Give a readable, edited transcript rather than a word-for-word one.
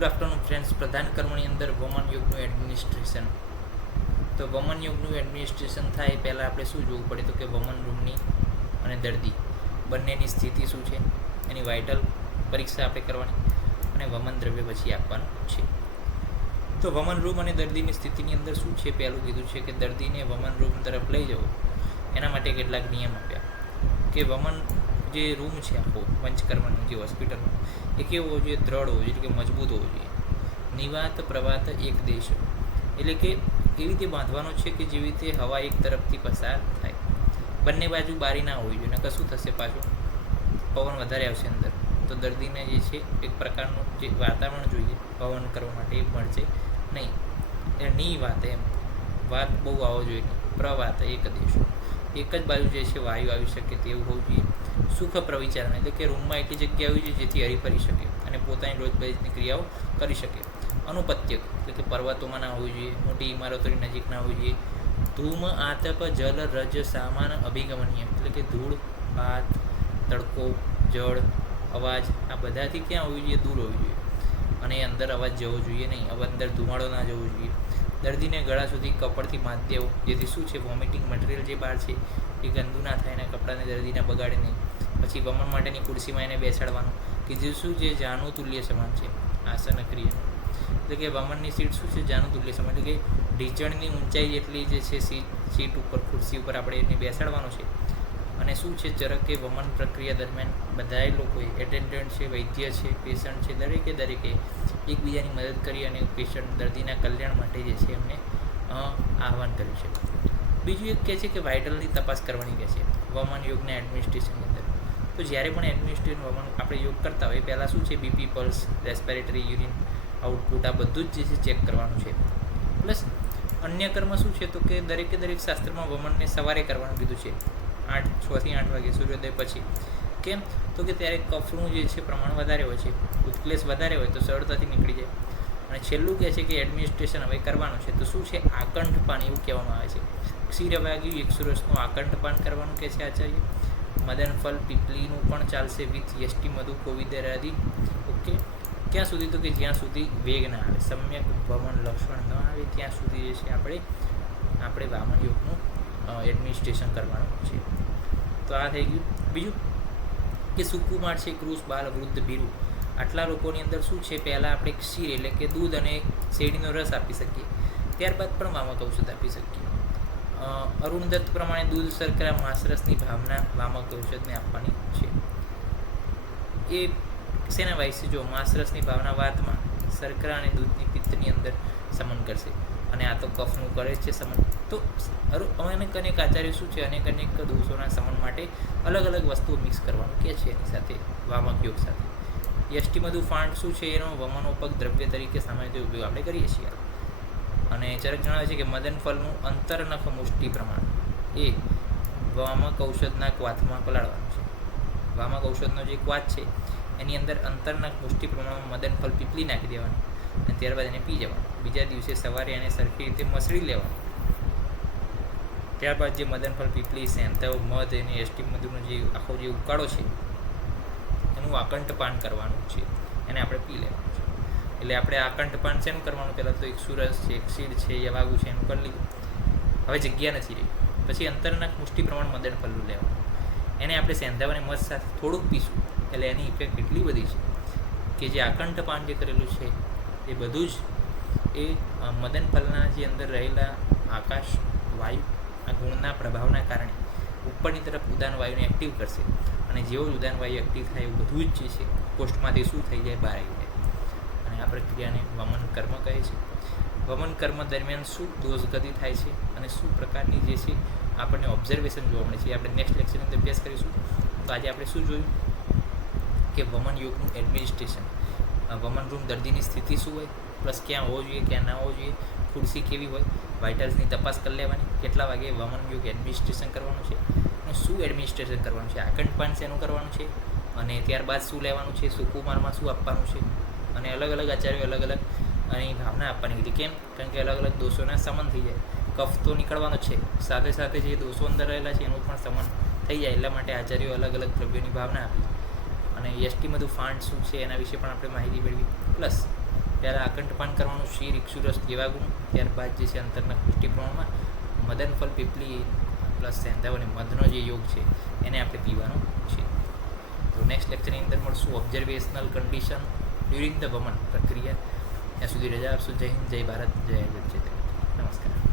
Good afternoon friends. પ્રધાન કર્મની અંદર વમન યુગનું administration. તો વમન યુગનું એડમિનિસ્ટ્રેશન થાય પહેલાં આપણે શું જોવું પડે તો કે વમન રૂમની અને દર્દી બંનેની સ્થિતિ શું છે, એની વાઇટલ પરીક્ષા આપણે કરવાની અને વમન દ્રવ્ય પછી આપવાનું છે. તો વમન રૂમ અને દર્દીની સ્થિતિની અંદર શું છે, પહેલું કીધું છે કે દર્દીને વમન રૂમ તરફ લઈ જવો. એના માટે કેટલાક નિયમ આપ્યા કે વમન જે રૂમ છે આખો પંચકર્મનો જે હોસ્પિટલનો એ કેવો હોવો જોઈએ, દ્રઢ હોવો જોઈએ, કે મજબૂત હોવો જોઈએ. નિવાત પ્રવાત એક દેશ, એટલે કે એવી રીતે બાંધવાનો છે કે જેવી રીતે હવા એક તરફથી પસાર થાય, બંને બાજુ બારી ના હોવી જોઈએ. નકર શું થશે, પાછું પવન વધારે આવશે અંદર, તો દર્દીને જે છે એક પ્રકારનું જે વાતાવરણ જોઈએ પવન કરવા માટે એ મળશે નહીં. એટલે ની વાત એમ વાત બહુ આવવો જોઈએ નહીં. પ્રવાત એક દેશ, એક જ બાજુ જે છે વાયુ આવી શકે તેવું હોવું જોઈએ. સુખ પ્રવિચારણ, એટલે કે રૂમમાં એટલી જગ્યા આવી જોઈએ જેથી હરીફરી શકે અને પોતાની રોજબરોજની ક્રિયાઓ કરી શકે. અનુપત્યક, એટલે કે પર્વતોમાં ના હોવી જોઈએ, મોટી ઇમારતોની નજીક ના હોવી જોઈએ. ધૂમ આતપ જલ રજ સામાન અભિગમનીય, એટલે કે ધૂળ, ભાત, તડકો, જળ, અવાજ આ બધાથી ક્યાં હોવી જોઈએ, દૂર હોવી જોઈએ. અને એ અંદર અવાજ જવો જોઈએ નહીં, અંદર ધુમાડો ના જવો જોઈએ. દર્દીને ગળા સુધી કપડથી બાંધી દેવો, જેથી શું છે વોમિટિંગ મટીરિયલ જે બહાર છે એ ગંદુ ના થાય અને કપડાને દર્દીને બગાડે નહીં. પછી વમન માટેની ખુરશીમાં એને બેસાડવાનું કે જે શું જે જાનુ તુલ્ય સમાન છે આસન ક્રિયા, એટલે કે વમનની સીટ શું છે જાનુ તુલ્ય સમાન, એટલે કે ઢીંચણની ઊંચાઈ જેટલી જે છે સીટ ઉપર ખુરશી ઉપર આપણે એને બેસાડવાનું છે. અને શું છે ચરક કે વમન પ્રક્રિયા દરમિયાન બધાએ લોકોએ એટેન્ડન્ટ છે, વૈદ્ય છે, પેશન્ટ છે, દરેકે એકબીજાની મદદ કરી અને પેશન્ટ દર્દીના કલ્યાણ માટે જે છે એમને આહવાન કર્યું છે. બીજું એક કહે છે કે વાઇટલની તપાસ કરવાની કહે છે વમન યોગના એડમિનિસ્ટ્રેશનની અંદર. તો જ્યારે પણ એડમિનિસ્ટ્રેશન વમન આપણે યોગ કરતા હોય પહેલાં શું છે BP, pulse, respiratory, urine output આ બધું જ જે છે ચેક કરવાનું છે. પ્લસ અન્ય કર્મ શું છે તો કે દરેક શાસ્ત્રમાં વમનને સવારે કરવાનું કીધું છે, 6 થી 8 વાગે સૂર્યોદય પછી. કેમ તો કે ત્યારે કફનું જે છે પ્રમાણ વધારે હોય છે, ઉત્કલેશ વધારે હોય તો સરળતાથી નીકળી જાય. અને છેલ્લું કહે છે કે એડમિનિસ્ટ્રેશન હવે કરવાનું છે તો શું છે આકંઠપાન એવું કહેવામાં આવે છે. ક્ષીરવાગ્યું 100 રસનું આકંઠપાન કરવાનું કહે છે આચાર્ય. મદનફલ પીપલીનું પણ ચાલશે વિથ યષ્ટિ મધુ કોવિદરાદી. ઓકે, ક્યાં સુધી તો કે જ્યાં સુધી વેગ ના આવે, સમ્યક વમન લક્ષણ ન આવે ત્યાં સુધી જે છે આપણે વામન યોગનું એડમિનિસ્ટ્રેશન કરવાનું છે. તો આ થઈ ગયું. બીજું કે સુકુમાર છે, ક્રૂસ, બાલ, વૃદ્ધ, ભીરુ આટલા લોકોની અંદર શું છે પહેલાં આપણે ક્ષીર એટલે કે દૂધ અને શેરડીનો રસ આપી શકીએ, ત્યારબાદ પણ વામક ઔષધ આપી શકીએ. અરુણદત્ત પ્રમાણે દૂધ, શર્કરા, માંસરસની ભાવના વામક ઔષધને આપવાની છે. એ શેના વાય છે, જો માંસરસની ભાવના વાતમાં, શર્કરા અને દૂધની પિત્તની અંદર સમન કરશે અને આ તો કફનું કરે છે સમન. તો અનેક આચાર્ય શું છે અનેક દોષોના સમન માટે અલગ અલગ વસ્તુઓ મિક્સ કરવાનું કે છે એની સાથે વામક યોગ સાથે. યષ્ટિમધુ ફાંડ શું છે એનો વમનોપક દ્રવ્ય તરીકે સામાન્ય ઉપયોગ આપણે કરીએ છીએ. અને ચરક જણાવે છે કે મદનફલનું અંતરનખ મુષ્ટિ પ્રમાણ એ વામક ઔષધના ક્વાથમાં પલાળવાનું છે. વામક ઔષધનો જે ક્વાથ છે એની અંદર અંતરનખ મુષ્ટિ પ્રમાણમાં મદનફલ પીપલી નાખી દેવાની અને ત્યારબાદ એને પી જવાનું. બીજા દિવસે સવારે એને સરખી રીતે મસળી લેવાનું. ત્યારબાદ જે મદનફલ પીપલી, સેંધવ, મધ અને યષ્ટિમધુનો જે આખો જે ઉકાળો છે એનું આકંઠપાન કરવાનું છે, એને આપણે પી લેવાનું છે. એટલે આપણે આકંઠપાન શેનું કરવાનું, પહેલાં તો એક સુરસ છે, એક ક્ષીર છે, યવાગુ છે એનું કરી લીધું, હવે જગ્યા નથી રહી. પછી અંતરના મુષ્ટિ પ્રમાણ મદનફલનું લેવાનું, એને આપણે સેંધાવ અને મધ સાથે થોડુંક પીશું. એટલે એની ઇફેક્ટ એટલી બધી છે કે જે આકંઠપાન જે કરેલું છે એ બધું જ એ મદનફલના જે અંદર રહેલા આકાશ વાયુ આ ગુણના પ્રભાવના કારણે ઉપરની તરફ ઉદાન વાયુને એક્ટિવ કરશે અને જેવો જ ઉદાન વાયુ એક્ટિવ થાય એવું બધું જ જે છે કોષ્ઠમાંથી શું થઈ જાય, બહાર આવી જાય. અને આ પ્રક્રિયાને વમન કર્મ કહે છે. વમન કર્મ દરમિયાન શું દોષગતિ થાય છે અને શું પ્રકારની જે છે આપણને ઓબ્ઝર્વેશન જોવા મળે છે આપણે નેક્સ્ટ લેક્ચરની અંદર અભ્યાસ કરીશું. તો આજે આપણે શું જોયું કે વમન યોગનું એડમિનિસ્ટ્રેશન, વમન રૂમ દર્દીની સ્થિતિ શું હોય, પ્લસ ક્યાં હોવો જોઈએ ક્યાં ના હોવો જોઈએ, ખુરશી કેવી હોય, વાઇટલ્સની તપાસ કરી લેવાની, કેટલા વાગે વમન યોગ એડમિનિસ્ટ્રેશન કરવાનું છે અને શું એડમિનિસ્ટ્રેશન કરવાનું છે, આકંઠપાન શેનું કરવાનું છે અને ત્યારબાદ શું લેવાનું છે, સુકુમારમાં શું આપવાનું છે. અને અલગ અલગ આચાર્યો અલગ અલગ એની ભાવના આપવાની કીધી. કેમ? કારણ કે અલગ અલગ દોષોના સમન થઈ જાય, કફ તો નીકળવાનો છે, સાથે સાથે જે દોષો અંદર રહેલા છે એનું પણ સમન થઈ જાય. એટલા માટે આચાર્યો અલગ અલગ દ્રવ્યોની ભાવના આપી. અને યષ્ટિમધુ ફાંડ શું છે એના વિશે પણ આપણે માહિતી મેળવી. પ્લસ પહેલાં આકંઠપાન કરવાનું, શીર ઇક્ષુરસ જેવા ગુણ. ત્યારબાદ જે છે અંતરના પુષ્ટિ પ્રમાણમાં મદનફલ પીપલી પ્લસ સેંધાવ અને મધનો જે યોગ છે એને આપણે પીવાનો છે. તો નેક્સ્ટ લેક્ચરની અંદર મળશું ઓબ્ઝર્વેશનલ કન્ડિશન ડ્યુરિંગ ધ વમન પ્રક્રિયા. ત્યાં સુધી રજા આપશું. જય હિન્દ, જય ભારત, જય જય. નમસ્કાર.